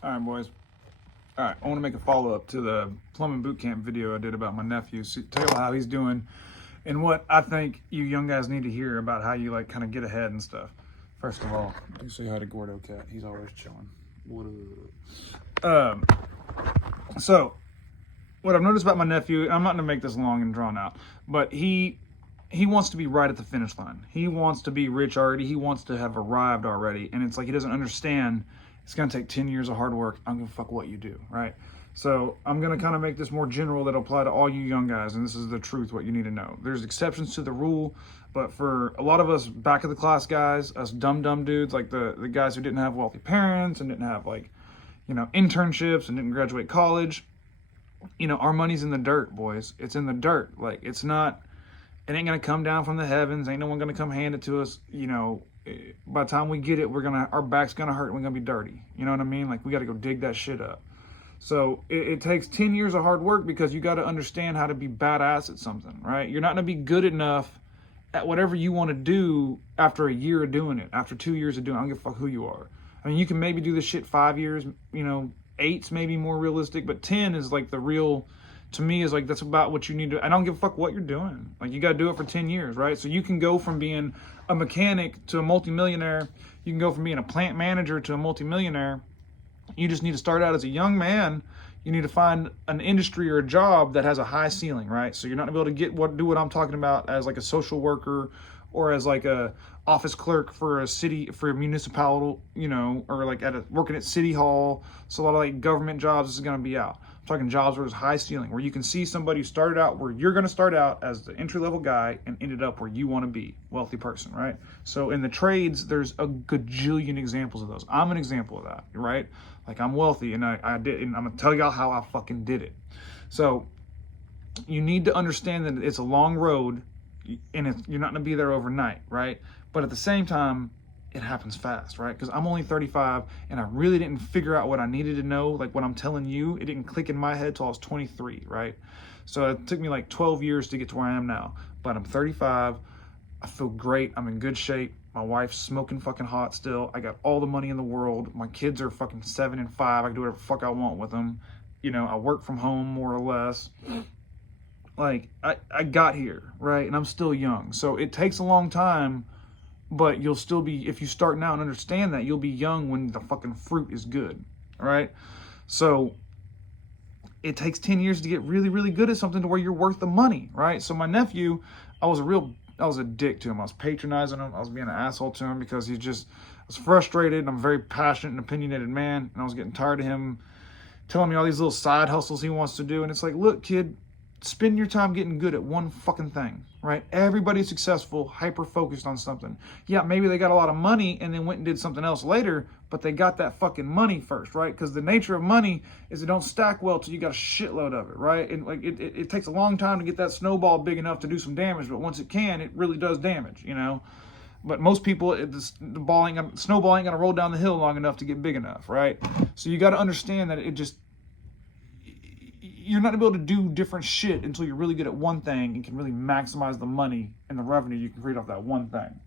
All right, boys. All right, I want to make a follow-up to the plumbing boot camp video I did about my nephew. Tell you how he's doing and what I think you young guys need to hear about how you like kind of get ahead and stuff. First of all, you say hi to Gordo Cat. He's always chilling. So what I've noticed about my nephew, I'm not going to make this long and drawn out, but he wants to be right at the finish line. He wants to be rich already. He wants to have arrived already. And it's like he doesn't understand it's going to take 10 years of hard work. I don't give a fuck what you do, right? So I'm going to kind of make this more general that'll apply to all you young guys, and this is the truth, what you need to know. There's exceptions to the rule, but for a lot of us back of the class guys, us dumb dudes, like the guys who didn't have wealthy parents and didn't have like, internships and didn't graduate college, our money's in the dirt, boys. It's in the dirt. Like, it ain't gonna come down from the heavens. Ain't no one gonna come hand it to us. By the time we get it, our back's gonna hurt and we're gonna be dirty. You know what I mean? Like, we gotta go dig that shit up. So it takes 10 years of hard work because you gotta understand how to be badass at something, right? You're not gonna be good enough at whatever you want to do after a year of doing it, after 2 years of doing it. I don't give a fuck who you are. I mean, you can maybe do this shit 5 years, 8's maybe more realistic, but 10 is like the real, to me, is like, that's about what you need to. I don't give a fuck what you're doing. Like, you got to do it for 10 years, right? So you can go from being a mechanic to a multimillionaire. You can go from being a plant manager to a multimillionaire. You just need to start out as a young man. You need to find an industry or a job that has a high ceiling, right? So you're not gonna be able to do what I'm talking about as like a social worker or as like a office clerk for a municipality, or like working at city hall. So a lot of like government jobs is gonna be out. I'm talking jobs where there's high ceiling, where you can see somebody who started out where you're gonna start out as the entry level guy and ended up where you want to be, wealthy person, right? So in the trades, there's a gajillion examples of those. I'm an example of that, right? Like, I'm wealthy and I did, and I'm gonna tell y'all how I fucking did it. So you need to understand that it's a long road and you're not gonna be there overnight, right? But at the same time, it happens fast, right? Because I'm only 35 and I really didn't figure out what I needed to know. Like, what I'm telling you, it didn't click in my head till I was 23, right? So it took me like 12 years to get to where I am now. But I'm 35. I feel great. I'm in good shape. My wife's smoking fucking hot still. I got all the money in the world. My kids are fucking 7 and 5. I can do whatever the fuck I want with them. I work from home more or less. Like, I got here, right? And I'm still young. So it takes a long time, but you'll still be, if you start now and understand that, you'll be young when the fucking fruit is good, all right? So it takes 10 years to get really, really good at something to where you're worth the money, right? So my nephew, I was a dick to him. I was patronizing him. I was being an asshole to him because I was frustrated. I'm a very passionate and opinionated man, and I was getting tired of him telling me all these little side hustles he wants to do. And it's like, look, kid, spend your time getting good at one fucking thing, right? Everybody's successful, hyper-focused on something. Yeah, maybe they got a lot of money and then went and did something else later, but they got that fucking money first, right? Because the nature of money is it don't stack well till you got a shitload of it, right? And like it takes a long time to get that snowball big enough to do some damage, but once it can, it really does damage, But most people, the snowball ain't gonna roll down the hill long enough to get big enough, right? So you got to understand that you're not able to do different shit until you're really good at one thing and can really maximize the money and the revenue you can create off that one thing.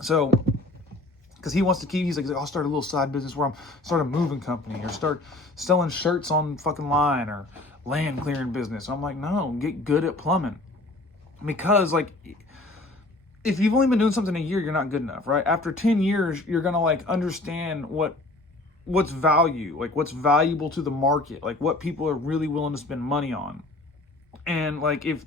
So, because he's like, I'll start a little side business where I'm start a moving company or start selling shirts on fucking line or land clearing business. I'm like, no, get good at plumbing. Because like, if you've only been doing something a year, you're not good enough, right? After 10 years, you're gonna like understand what's what's valuable to the market, like what people are really willing to spend money on. And like, if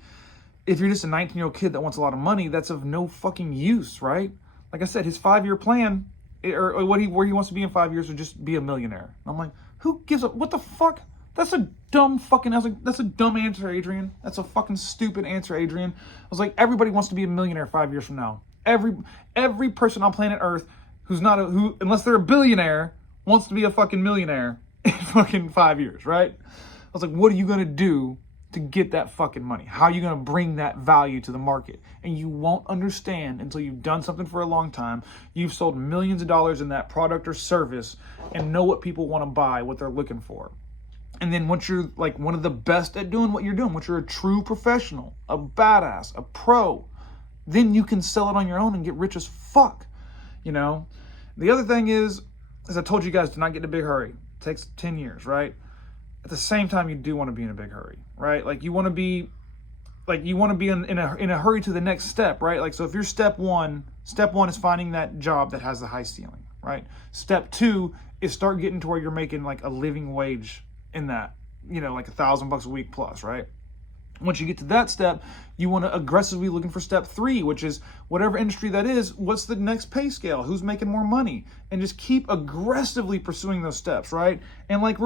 you're just a 19-year-old kid that wants a lot of money, that's of no fucking use, right? Like I said, his 5-year plan, or where he wants to be in 5 years, would just be a millionaire. I'm like, who gives a, what the fuck? That's a dumb fucking, I was like, that's a dumb answer, Adrian. That's a fucking stupid answer, Adrian. I was like, everybody wants to be a millionaire 5 years from now. Every person on planet Earth unless they're a billionaire, wants to be a fucking millionaire in fucking 5 years, right? I was like, what are you gonna do to get that fucking money? How are you gonna bring that value to the market? And you won't understand until you've done something for a long time, you've sold millions of dollars in that product or service, and know what people wanna buy, what they're looking for. And then once you're like one of the best at doing what you're doing, once you're a true professional, a badass, a pro, then you can sell it on your own and get rich as fuck, The other thing is, as I told you guys, do not get in a big hurry. It takes 10 years, right? At the same time, you do want to be in a big hurry, right? Like you want to be in a hurry to the next step, right? Like, so if you're step one is finding that job that has the high ceiling, right? Step 2 is start getting to where you're making like a living wage in that, like $1,000 a week plus, right? Once you get to that step, you want to aggressively looking for step 3, which is whatever industry that is, what's the next pay scale? Who's making more money? And just keep aggressively pursuing those steps, right? And like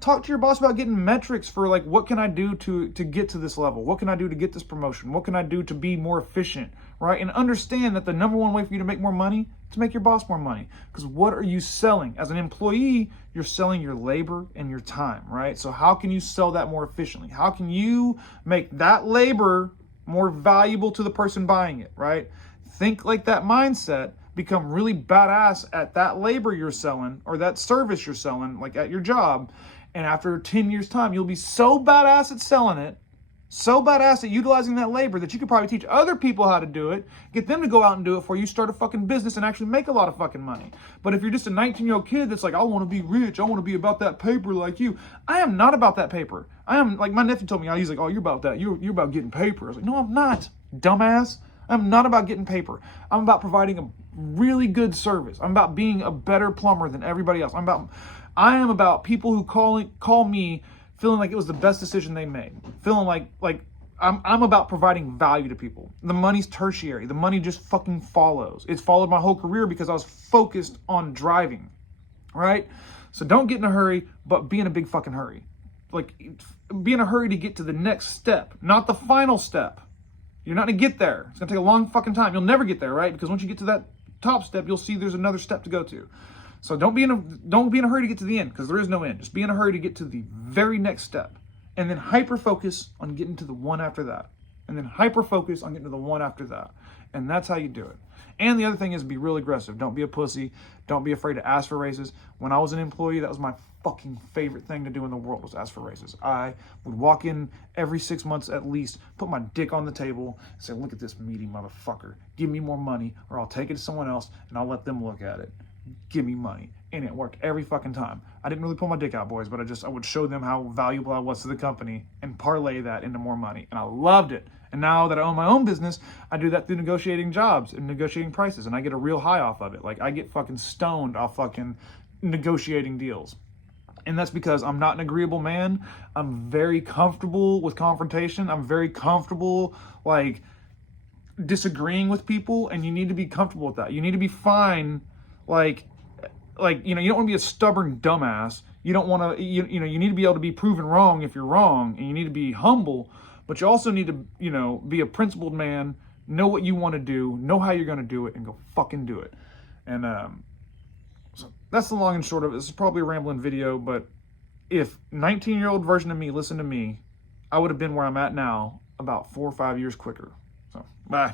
talk to your boss about getting metrics for like, what can I do to get to this level? What can I do to get this promotion? What can I do to be more efficient, right? And understand that the number one way for you to make more money is to make your boss more money. Because what are you selling? As an employee, you're selling your labor and your time, right? So how can you sell that more efficiently? How can you make that labor more valuable to the person buying it, right? Think like that mindset, become really badass at that labor you're selling or that service you're selling, like at your job. And after 10 years time, you'll be so badass at selling it, so badass at utilizing that labor that you could probably teach other people how to do it, get them to go out and do it for you, start a fucking business and actually make a lot of fucking money. But if you're just a 19-year-old kid that's like, I want to be rich, I want to be about that paper like you. I am not about that paper. I am, like my nephew told me, he's like, oh, you're about that. You're about getting paper. I was like, no, I'm not, dumbass. I'm not about getting paper. I'm about providing a really good service. I'm about being a better plumber than everybody else. I am about people who call me feeling like it was the best decision they made. Feeling like I'm about providing value to people. The money's tertiary. The money just fucking follows. It's followed my whole career because I was focused on driving, right? So don't get in a hurry, but be in a big fucking hurry. Like, be in a hurry to get to the next step, not the final step. You're not gonna get there. It's gonna take a long fucking time. You'll never get there, right? Because once you get to that top step, you'll see there's another step to go to. So don't be in a hurry to get to the end, because there is no end. Just be in a hurry to get to the very next step, and then hyper focus on getting to the one after that, and then hyper focus on getting to the one after that, and that's how you do it. And the other thing is be real aggressive. Don't be a pussy. Don't be afraid to ask for raises. When I was an employee, that was my fucking favorite thing to do in the world, was ask for raises. I would walk in every 6 months at least, put my dick on the table, and say, look at this meaty motherfucker. Give me more money, or I'll take it to someone else, and I'll let them look at it. Give me money. And it worked every fucking time. I didn't really pull my dick out, boys, but I would show them how valuable I was to the company and parlay that into more money. And I loved it. And now that I own my own business, I do that through negotiating jobs and negotiating prices, and I get a real high off of it. Like, I get fucking stoned off fucking negotiating deals. And that's because I'm not an agreeable man. I'm very comfortable with confrontation. I'm very comfortable, like, disagreeing with people, and you need to be comfortable with that. You need to be fine, like you don't want to be a stubborn dumbass. You don't want to, you need to be able to be proven wrong if you're wrong, and you need to be humble, but you also need to, be a principled man, know what you want to do, know how you're going to do it, and go fucking do it. And so that's the long and short of it. This is probably a rambling video, but if 19-year-old version of me listened to me, I would have been where I'm at now about 4 or 5 years quicker. So, bye.